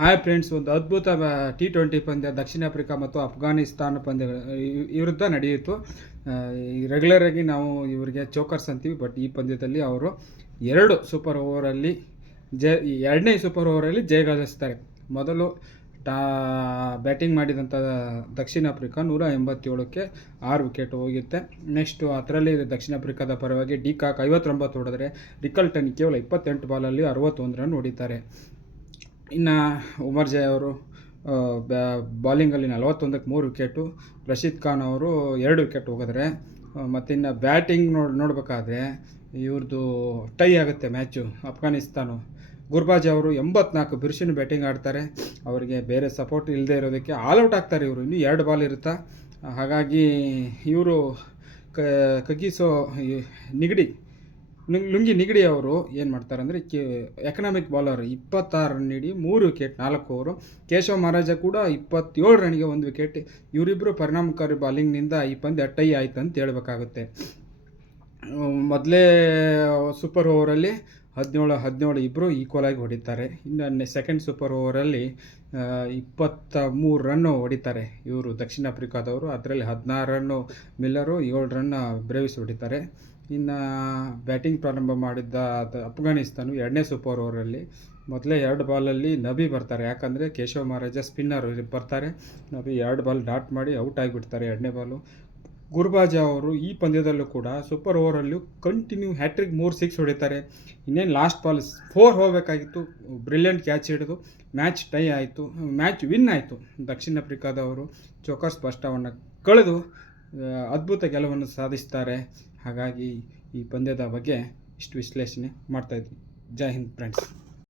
Hi friends, ಒಂದು ಅದ್ಭುತ T20 ಪಂದ್ಯ ದಕ್ಷಿಣ ಆಫ್ರಿಕಾ ಮತ್ತು ಅಫ್ಘಾನಿಸ್ತಾನ ಪಂದ್ಯಗಳ ವಿರುದ್ಧ ನಡೆಯಿತು. ರೆಗ್ಯುಲರ್ ಆಗಿ ನಾವು ಇವರಿಗೆ ಚೋಕರ್ಸ್ ಅಂತೀವಿ, ಬಟ್ ಈ ಪಂದ್ಯದಲ್ಲಿ ಅವರು ಎರಡನೇ ಸೂಪರ್ ಓವರಲ್ಲಿ ಜಯಗಳಿಸ್ತಾರೆ. ಮೊದಲು ಬ್ಯಾಟಿಂಗ್ ಮಾಡಿದಂಥ ದಕ್ಷಿಣ ಆಫ್ರಿಕಾ 187ಕ್ಕೆ 6 ವಿಕೆಟ್ ಹೋಗುತ್ತೆ. ನೆಕ್ಸ್ಟು ಅದರಲ್ಲಿ ದಕ್ಷಿಣ ಆಫ್ರಿಕಾದ ಪರವಾಗಿ ಡಿ ಕಾಕ್ 59 ಹೊಡೆದರೆ, ರಿಕಲ್ಟನ್ ಕೇವಲ 28 ಬಾಲಲ್ಲಿ 61 ರನ್ ಹೊಡಿತಾರೆ. ಇನ್ನು ಉಮರ್ ಜೈ ಅವರು ಬಾಲಿಂಗಲ್ಲಿ 41ಕ್ಕೆ 3 ವಿಕೆಟು, ರಶೀದ್ ಖಾನ್ ಅವರು 2 ವಿಕೆಟ್ ಹೋಗಿದ್ರೆ. ಮತ್ತು ಇನ್ನು ಬ್ಯಾಟಿಂಗ್ ನೋಡಬೇಕಾದ್ರೆ ಇವ್ರದ್ದು ಟೈ ಆಗುತ್ತೆ ಮ್ಯಾಚು. ಅಫ್ಘಾನಿಸ್ತಾನ ಗುರ್ಬಾಜ್ ಅವರು 84 ಬಿರುಸಿನ ಬ್ಯಾಟಿಂಗ್ ಆಡ್ತಾರೆ. ಅವರಿಗೆ ಬೇರೆ ಸಪೋರ್ಟ್ ಇಲ್ಲದೆ ಇರೋದಕ್ಕೆ ಆಲ್ಔಟ್ ಆಗ್ತಾರೆ ಇವರು. ಇನ್ನೂ 2 ಬಾಲ್ ಇರುತ್ತಾ, ಹಾಗಾಗಿ ಇವರು ಕಗಿಸೋ ಲುಂಗಿ ನಿಗಡಿ ಅವರು ಏನು ಮಾಡ್ತಾರೆ ಅಂದರೆ ಎಕನಾಮಿಕ್ ಬಾಲರ್ 26 ರನ್ ನೀಡಿ 3 ವಿಕೆಟ್ 4 ಓವರು. ಕೇಶವ್ ಮಹಾರಾಜ ಕೂಡ 27 ರನ್ಗೆ 1 ವಿಕೆಟ್. ಇವರಿಬ್ಬರು ಪರಿಣಾಮಕಾರಿ ಬಾಲಿಂಗ್ನಿಂದ ಈ ಪಂದ್ಯ ಟೈ ಆಯ್ತು ಅಂತ ಹೇಳ್ಬೇಕಾಗುತ್ತೆ. ಮೊದಲೇ ಸೂಪರ್ ಓವರಲ್ಲಿ 17 ಇಬ್ಬರು ಈಕ್ವಲ್ ಆಗಿ ಹೊಡಿತಾರೆ. ಇನ್ನು ಸೆಕೆಂಡ್ ಸೂಪರ್ ಓವರಲ್ಲಿ 23 ರನ್ನು ಹೊಡಿತಾರೆ ಇವರು ದಕ್ಷಿಣ ಆಫ್ರಿಕಾದವರು. ಅದರಲ್ಲಿ 16 ರನ್ನು ಮಿಲ್ಲರು, 7 ರನ್ ಬ್ರೇವಿಸ್ ಹೊಡಿತಾರೆ. ಇನ್ನು ಬ್ಯಾಟಿಂಗ್ ಪ್ರಾರಂಭ ಮಾಡಿದ್ದ ಅಫ್ಘಾನಿಸ್ತಾನ ಎರಡನೇ ಸೂಪರ್ ಓವರಲ್ಲಿ ಮೊದಲೇ 2 ಬಾಲಲ್ಲಿ ನಬಿ ಬರ್ತಾರೆ. ಯಾಕಂದರೆ ಕೇಶವ್ ಮಹಾರಾಜ ಸ್ಪಿನ್ನರ್ ಬರ್ತಾರೆ. ನಬಿ 2 ಬಾಲ್ ಡಾಟ್ ಮಾಡಿ ಔಟ್ ಆಗಿಬಿಡ್ತಾರೆ 2ನೇ ಬಾಲು. ಗುರ್ಬಾಜ ಅವರು ಈ ಪಂದ್ಯದಲ್ಲೂ ಕೂಡ ಸೂಪರ್ ಓವರಲ್ಲೂ ಕಂಟಿನ್ಯೂ ಹ್ಯಾಟ್ರಿಕ್ 3 6 ಹೊಡಿತಾರೆ. ಇನ್ನೇನು ಲಾಸ್ಟ್ ಬಾಲ್ 4 ಹೋಗಬೇಕಾಗಿತ್ತು, ಬ್ರಿಲಿಯಂಟ್ ಕ್ಯಾಚ್ ಹಿಡಿದು ಮ್ಯಾಚ್ ಟೈ ಆಯಿತು, ಮ್ಯಾಚ್ ವಿನ್ ಆಯಿತು. ದಕ್ಷಿಣ ಆಫ್ರಿಕಾದವರು ಚೋಕರ್ ಸ್ಪಷ್ಟವನ್ನು ಕಳೆದು ಅದ್ಭುತ ಗೆಲುವನ್ನು ಸಾಧಿಸ್ತಾರೆ. ಹಾಗಾಗಿ ಈ ಪಂದ್ಯದ ಬಗ್ಗೆ ಇಷ್ಟು ವಿಶ್ಲೇಷಣೆ ಮಾಡ್ತಾಯಿದ್ವಿ. ಜೈ ಹಿಂದ್ ಫ್ರೆಂಡ್ಸ್.